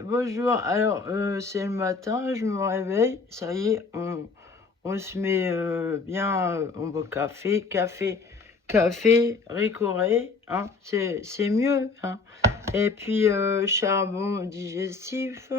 Bonjour, alors c'est le matin, je me réveille, ça y est, on se met bien, on boit café, Ricoré, hein, c'est mieux, hein. Et puis charbon digestif,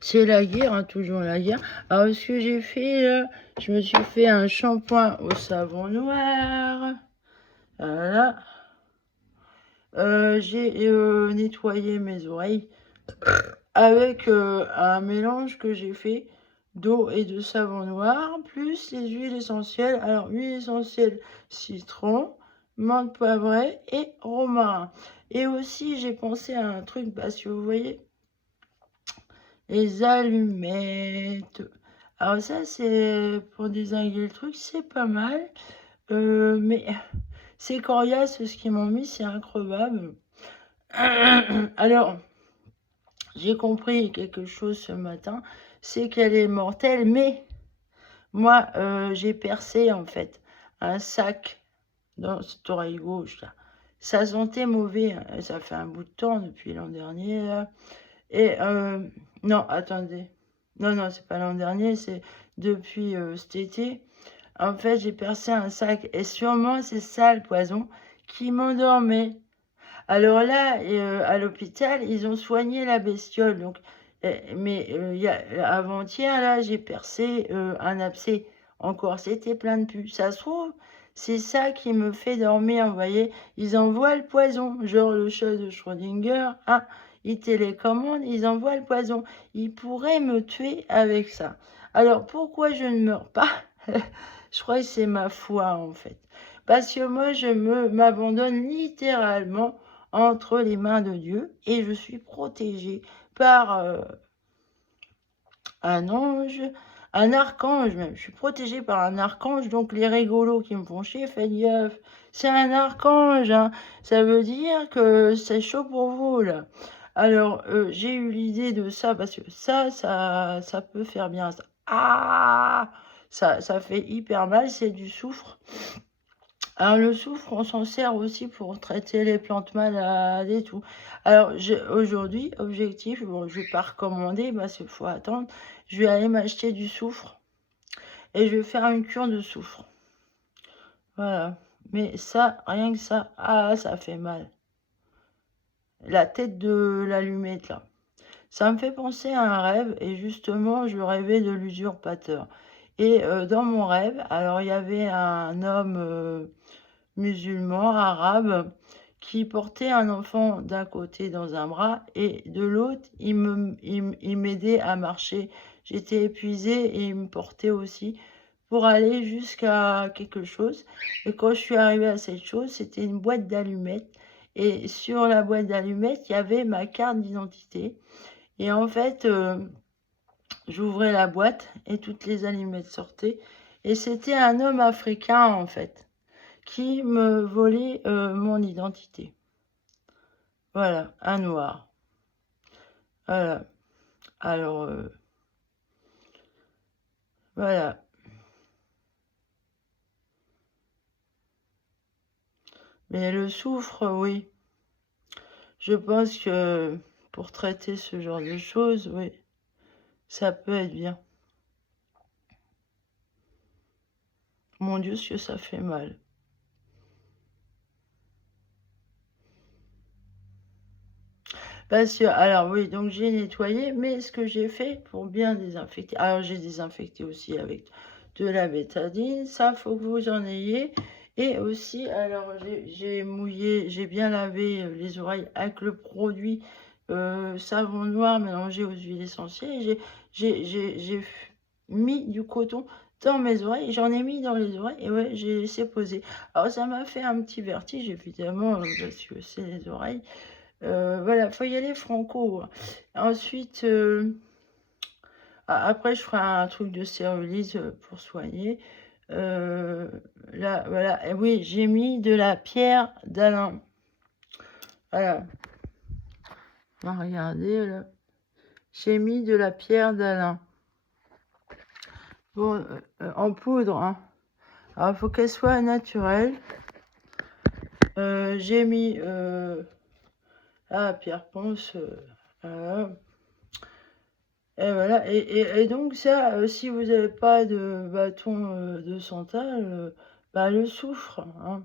c'est la guerre, hein, toujours la guerre. Alors ce que j'ai fait, je me suis fait un shampoing au savon noir, voilà. J'ai nettoyé mes oreilles avec un mélange que j'ai fait d'eau et de savon noir, plus les huiles essentielles. Alors, huile essentielle citron, menthe poivrée et romarin. Et aussi, j'ai pensé à un truc, parce que vous voyez, les allumettes. Alors ça, c'est pour désinguer le truc, c'est pas mal. Mais c'est coriace, ce qu'ils m'ont mis, c'est increvable. Alors, j'ai compris quelque chose ce matin, c'est qu'elle est mortelle, mais moi, j'ai percé en fait un sac dans cette oreille gauche là. Ça sentait mauvais, hein. Ça fait un bout de temps depuis l'an dernier. Là. Et non, attendez. Non, non, c'est pas l'an dernier, c'est depuis cet été. En fait, j'ai percé un sac et sûrement c'est ça le poison qui m'endormait. Alors là, à l'hôpital, ils ont soigné la bestiole. Donc, mais avant-hier, là, j'ai percé un abcès. Encore, c'était plein de pus. Ça se trouve, c'est ça qui me fait dormir, vous voyez. Ils envoient le poison, genre le chat de Schrödinger. Ah, ils télécommandent, ils envoient le poison. Ils pourraient me tuer avec ça. Alors, pourquoi je ne meurs pas? Je crois que c'est ma foi, en fait. Parce que moi, je m'abandonne littéralement entre les mains de Dieu et je suis protégée par un ange, un archange même. Je suis protégée par un archange, donc les rigolos qui me font chier, faites gaffe. C'est un archange, hein. Ça veut dire que c'est chaud pour vous, là. Alors, j'ai eu l'idée de ça parce que ça peut faire bien ça. Ah! Ça fait hyper mal, c'est du soufre. Alors le soufre, on s'en sert aussi pour traiter les plantes malades et tout. Alors aujourd'hui, objectif, bon, je vais pas recommander parce qu'il faut attendre. Je vais aller m'acheter du soufre et je vais faire une cure de soufre. Voilà. Mais ça, rien que ça, ah, ça fait mal. La tête de l'allumette là. Ça me fait penser à un rêve et justement, je rêvais de l'usurpateur. Et dans mon rêve, alors il y avait un homme musulman, arabe, qui portait un enfant d'un côté dans un bras et de l'autre, il m'aidait à marcher. J'étais épuisée et il me portait aussi pour aller jusqu'à quelque chose. Et quand je suis arrivée à cette chose, c'était une boîte d'allumettes. Et sur la boîte d'allumettes, il y avait ma carte d'identité. Et en fait, j'ouvrais la boîte et toutes les allumettes sortaient. Et c'était un homme africain, en fait, qui me volait mon identité. Voilà, un noir. Voilà. Alors, voilà. Mais le soufre, oui. Je pense que pour traiter ce genre de choses, oui, ça peut être bien. Mon Dieu, ce que ça fait mal. Parce que, alors oui, donc j'ai nettoyé, mais ce que j'ai fait pour bien désinfecter, alors j'ai désinfecté aussi avec de la bétadine, ça faut que vous en ayez. Et aussi, alors j'ai mouillé, j'ai bien lavé les oreilles avec le produit savon noir mélangé aux huiles essentielles. J'ai mis du coton dans mes oreilles, j'en ai mis dans les oreilles et ouais, j'ai laissé poser. Alors ça m'a fait un petit vertige évidemment parce que c'est les oreilles. Voilà, faut y aller franco, hein. Ensuite, après, je ferai un truc de stérilise pour soigner. Là, voilà. Et oui, j'ai mis de la pierre d'Alain. Voilà. Regardez, là. J'ai mis de la pierre d'Alain. Bon, en poudre, hein. Alors, il faut qu'elle soit naturelle. J'ai mis... Pierre Ponce... Euh, et voilà. Et donc ça, si vous n'avez pas de bâton de santal, bah, le soufre, hein.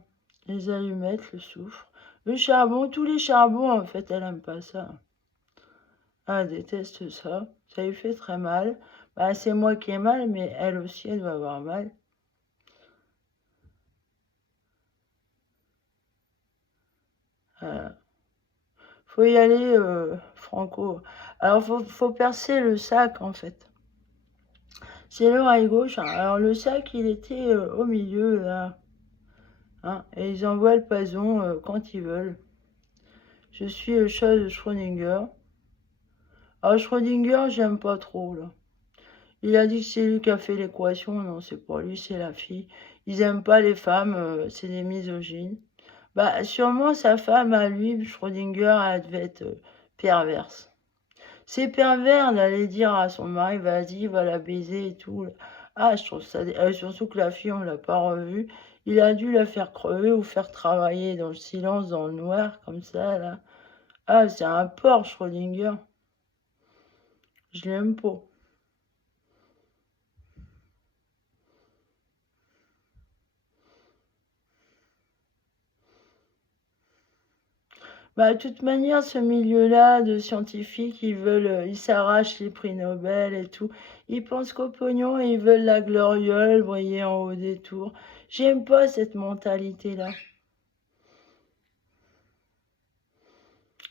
Les allumettes, le soufre. Le charbon, tous les charbons, en fait, elle aime pas ça. Ah, elle déteste ça. Ça lui fait très mal. Bah, c'est moi qui ai mal, mais elle aussi, elle doit avoir mal. Faut y aller, franco. Alors, faut percer le sac, en fait. C'est l'oreille gauche, hein. Alors, le sac, il était au milieu, là. Hein, et ils envoient le poison quand ils veulent. Je suis le chat de Schrödinger. Alors, Schrödinger, j'aime pas trop, là. Il a dit que c'est lui qui a fait l'équation. Non, c'est pas lui, c'est la fille. Ils aiment pas les femmes, c'est des misogynes. Bah, sûrement sa femme à lui, Schrödinger, elle devait être perverse. C'est pervers d'aller dire à son mari, vas-y, va la baiser et tout. Ah, je trouve ça. Surtout que la fille, on l'a pas revue. Il a dû la faire crever ou faire travailler dans le silence, dans le noir, comme ça, là. Ah, c'est un porc, Schrödinger. Je l'aime pas. Bah, de toute manière, ce milieu-là de scientifiques, ils s'arrachent les prix Nobel et tout. Ils pensent qu'au pognon, et ils veulent la gloriole, briller en haut des tours. J'aime pas cette mentalité-là.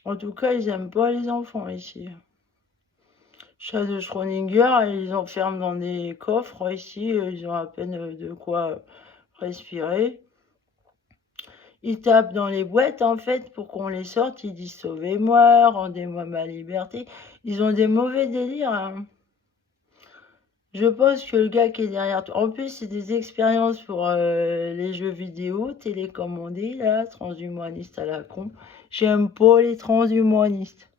En tout cas, ils aiment pas les enfants ici. Chat de Schrödinger, ils les enferment dans des coffres ici, ils ont à peine de quoi respirer. Ils tapent dans les boîtes en fait pour qu'on les sorte, ils disent sauvez-moi, rendez-moi ma liberté. Ils ont des mauvais délires, hein. Je pense que le gars qui est derrière toi, en plus c'est des expériences pour les jeux vidéo, télécommandés, là, transhumanistes à la con. J'aime pas les transhumanistes.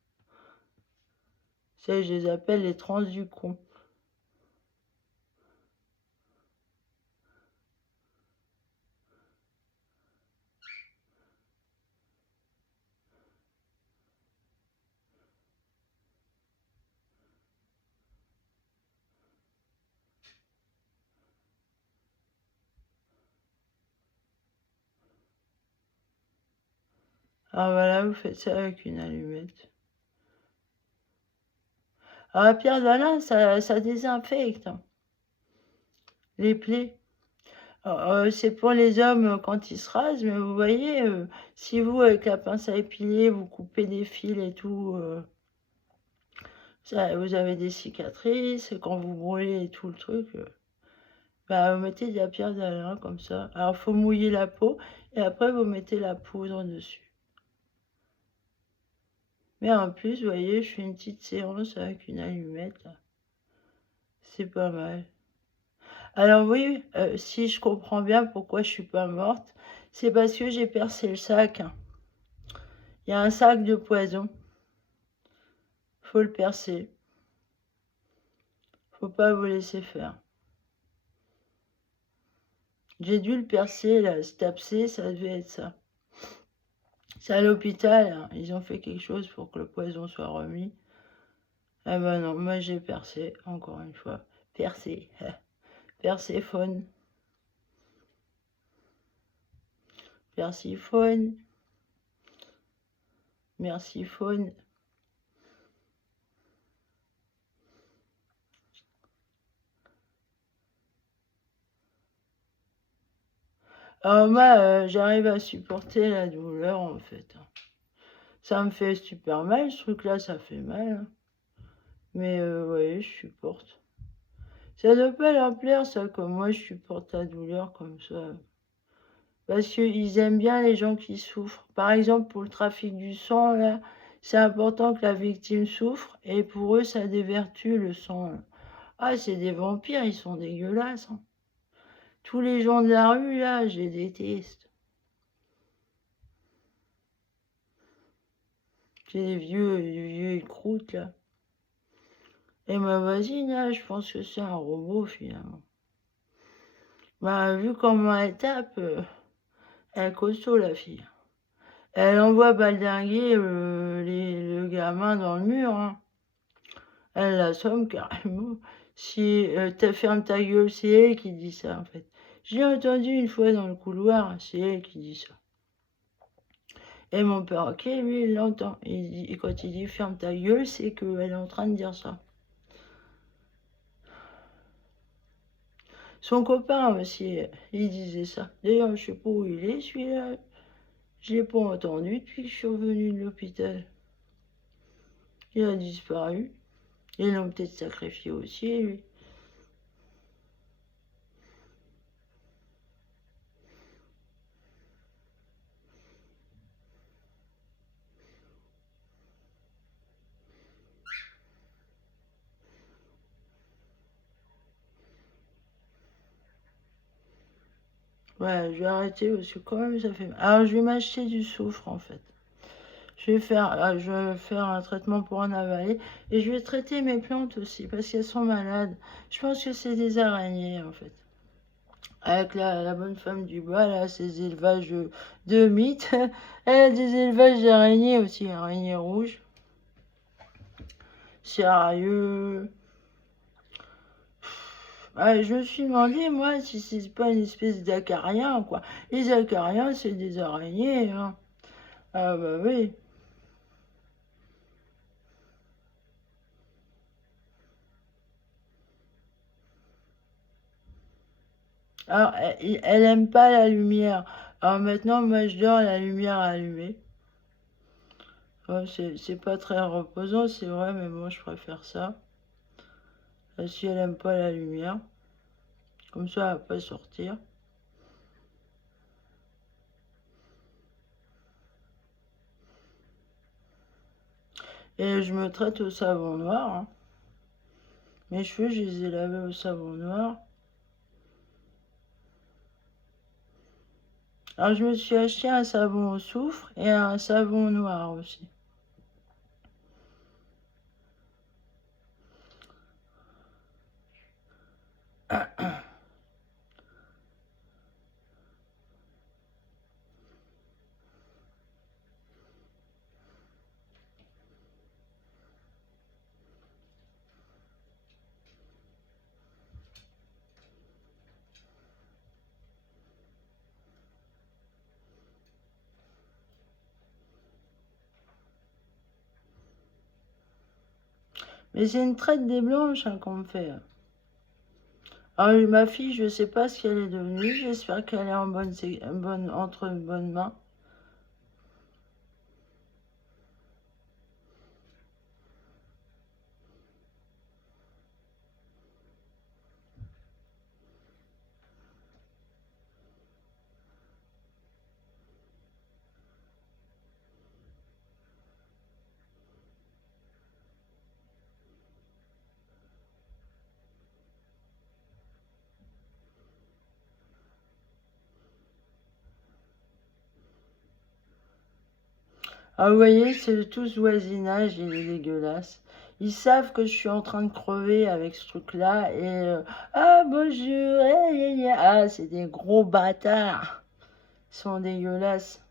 Ça, je les appelle les trans du con. Ah voilà, vous faites ça avec une allumette. Ah, la pierre d'Alain, ça désinfecte, hein, les plaies. C'est pour les hommes quand ils se rasent, mais vous voyez, si vous, avec la pince à épiler, vous coupez des fils et tout, vous avez des cicatrices, et quand vous brûlez et tout le truc, bah, vous mettez de la pierre d'Alain comme ça. Alors, faut mouiller la peau, et après, vous mettez la poudre dessus. Mais en plus, vous voyez, je fais une petite séance avec une allumette, là. C'est pas mal. Alors oui, si je comprends bien pourquoi je suis pas morte, c'est parce que j'ai percé le sac, hein. Il y a un sac de poison, faut le percer, faut pas vous laisser faire. J'ai dû le percer, là, cet abcès, ça devait être ça. C'est à l'hôpital, hein, ils ont fait quelque chose pour que le poison soit remis. Ah ben non, moi j'ai percé, encore une fois. Percé, Perséphone, Persiphone, Merciphone. Alors moi, j'arrive à supporter la douleur, en fait, hein. Ça me fait super mal, ce truc-là, ça fait mal, hein. Mais ouais, je supporte. Ça doit pas leur plaire, ça, comme moi, je supporte la douleur comme ça. Parce qu'ils aiment bien les gens qui souffrent. Par exemple, pour le trafic du sang, là, c'est important que la victime souffre, et pour eux, ça dévertue le sang, là. Ah, c'est des vampires, ils sont dégueulasses, hein. Tous les gens de la rue, là, je les déteste. C'est des vieux croûtes, là. Et ma voisine, là, je pense que c'est un robot, finalement. Bah, vu comment elle tape, elle est costaud, la fille. Elle envoie baldinguer le gamin dans le mur, hein. Elle l'assomme carrément. Si ferme ta gueule, c'est elle qui dit ça, en fait. Je l'ai entendu une fois dans le couloir, c'est elle qui dit ça. Et mon perroquet, lui, il l'entend. Et quand il dit ferme ta gueule, c'est qu'elle est en train de dire ça. Son copain aussi, il disait ça. D'ailleurs, je sais pas où il est, celui-là. Je l'ai pas entendu depuis que je suis revenu de l'hôpital. Il a disparu. Ils l'ont peut-être sacrifié aussi, lui. Ouais, je vais arrêter parce que quand même ça fait mal. Alors, je vais m'acheter du soufre, en fait. Je vais faire un traitement pour en avaler. Et je vais traiter mes plantes aussi parce qu'elles sont malades. Je pense que c'est des araignées, en fait. Avec la bonne femme du bois, là, ses élevages de mythes. Elle a des élevages d'araignées aussi, araignées rouges. Sérieux. Ouais, je me suis demandé, moi, si c'est pas une espèce d'acarien, quoi. Les acariens, c'est des araignées, hein. Ah bah oui. Alors, elle aime pas la lumière. Alors maintenant, moi, je dors la lumière allumée. Ouais, c'est pas très reposant, c'est vrai, mais bon, je préfère ça. Si elle aime pas la lumière, comme ça, elle va pas sortir. Et je me traite au savon noir, hein. Mes cheveux, je les ai lavés au savon noir. Alors, je me suis acheté un savon au soufre et un savon noir aussi. Mais c'est une traite des blanches, hein, qu'on me fait. Alors, ma fille, je sais pas ce qu'elle est devenue. J'espère qu'elle est entre de bonnes mains. Ah, vous voyez, c'est tout ce voisinage, il est dégueulasse. Ils savent que je suis en train de crever avec ce truc-là et ah bonjour, ah c'est des gros bâtards, ils sont dégueulasses.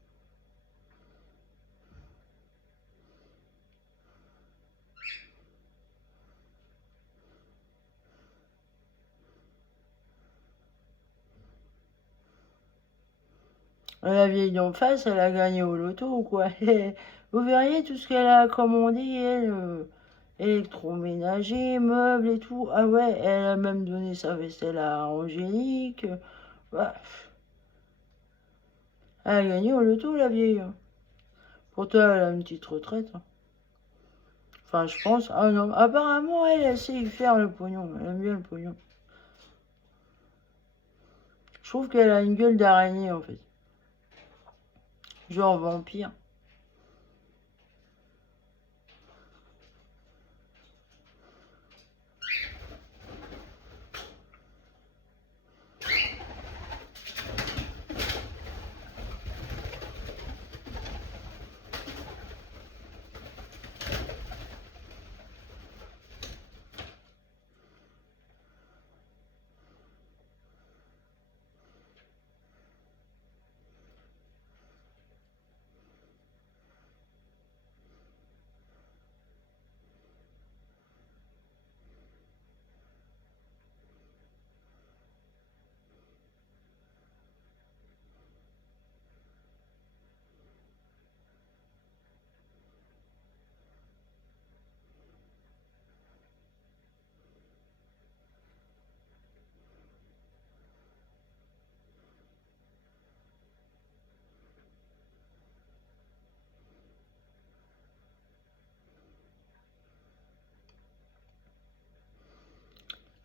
La vieille d'en face, elle a gagné au loto ou quoi. Vous verriez tout ce qu'elle a commandé, elle, électroménager, meubles et tout. Ah ouais, elle a même donné sa vaisselle à Angélique. Ouais, elle a gagné au loto, la vieille, hein. Pourtant, elle a une petite retraite, hein. Enfin, je pense. Ah non, apparemment, elle sait y faire le pognon. Elle aime bien le pognon. Je trouve qu'elle a une gueule d'araignée, en fait. Genre vampire.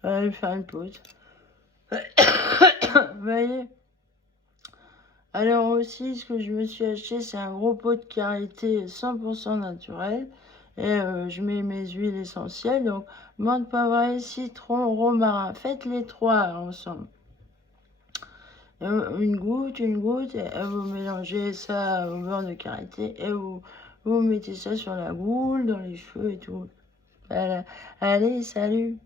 On va aller faire une pause. Vous voyez. Alors aussi, ce que je me suis acheté, c'est un gros pot de karité 100% naturel. Et je mets mes huiles essentielles. Donc, menthe poivrée, citron, romarin. Faites les trois ensemble. Une goutte, et vous mélangez ça au beurre de karité. Et vous mettez ça sur la goule, dans les cheveux et tout. Voilà. Allez, salut!